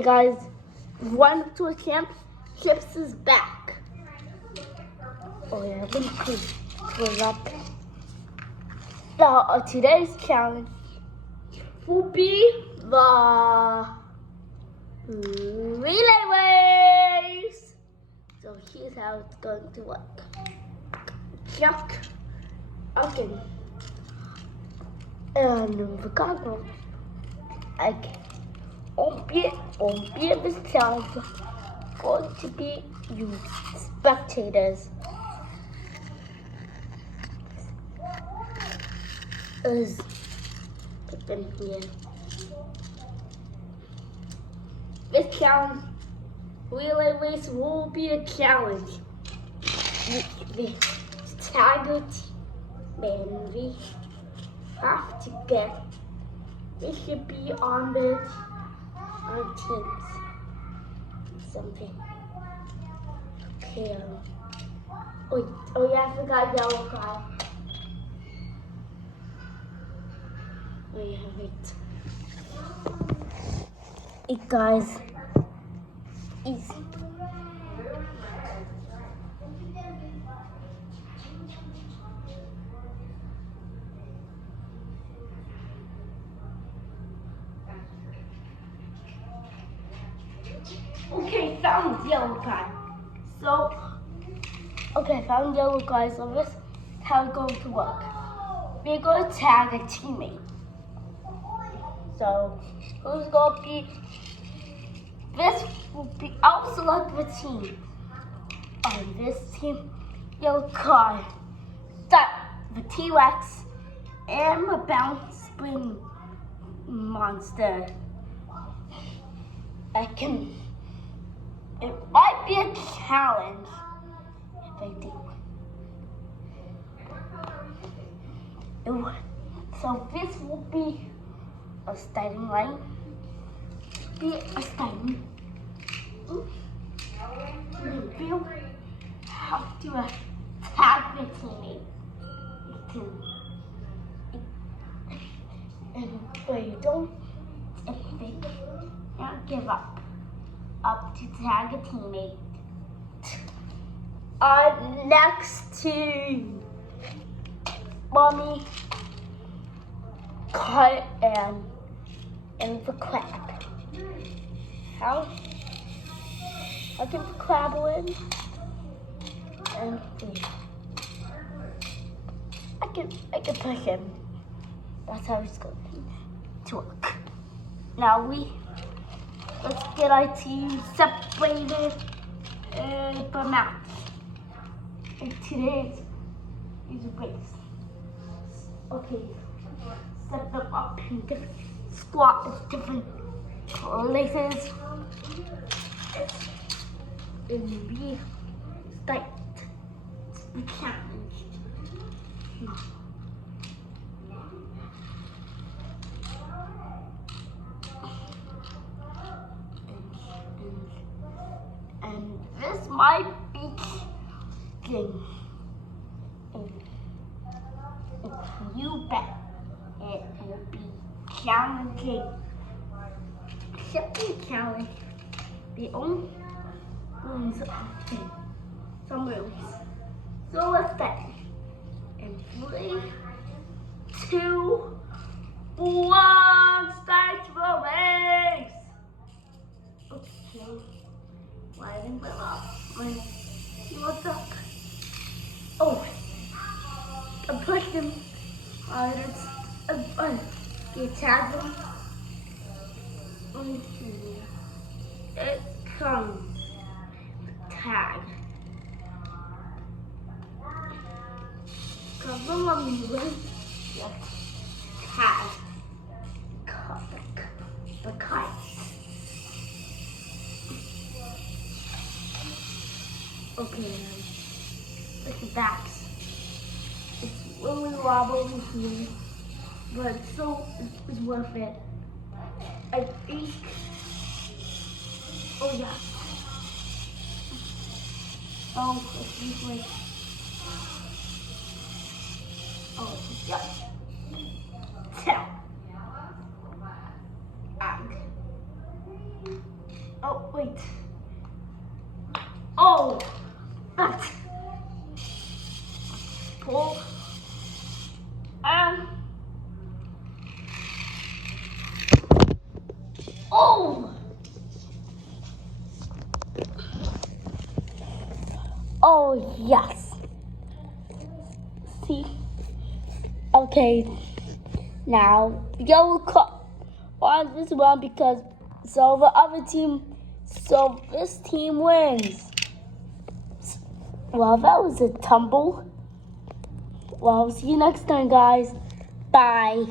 Hey guys, one to a camp, Chips is back. Oh yeah, let me close up. Now, today's challenge will be the relay race. So here's how it's going to work. Chuck, okay, and the goggles. Okay. On this challenge going to be you spectators. Is put them here. This challenge, relay race, will be a challenge. The target man we have to get. We should be on teams. Something. Okay. Oh yeah, I forgot yellow card. Oh yeah, wait. Hey guys, easy. Okay, found yellow card. So, okay, found yellow card. So this is how it's going to work. We're going to tag a teammate. So, who's going to be? This will be. I'll select the team. On this team, yellow card. Start the T-Rex and the bounce spring monster. It might be a challenge if I do. So this will be a starting line. Be a starting. You have to attack the teammate. But you don't give up to tag a teammate. Next to Mommy, Cut, and the crab. How get the crab in? And I can push him. That's how it's going to work. Now let's get our team separated for match. And today is a race. Okay, set them up in different spots, different places. And we start the challenge. And this might be king. If you bet it will be challenging. Except challenge the only rooms in some rooms. So let's start. In 3, 2, 1, start the race. Okay. Why didn't he was up. Oh, I pushed him. You tag him. It comes. Tag. Come on, yes. Tag. The kite. Okay, it's the backs. It's really wobbly here, but it's worth it. I think. Oh yeah. Oh, it's usually. Oh yeah. Tell. Oh, wait. Oh, that's pull. Oh! Oh, yes. See? Okay. Now, yellow card on this one because so this team wins. Well, that was a tumble. Well, see you next time, guys. Bye.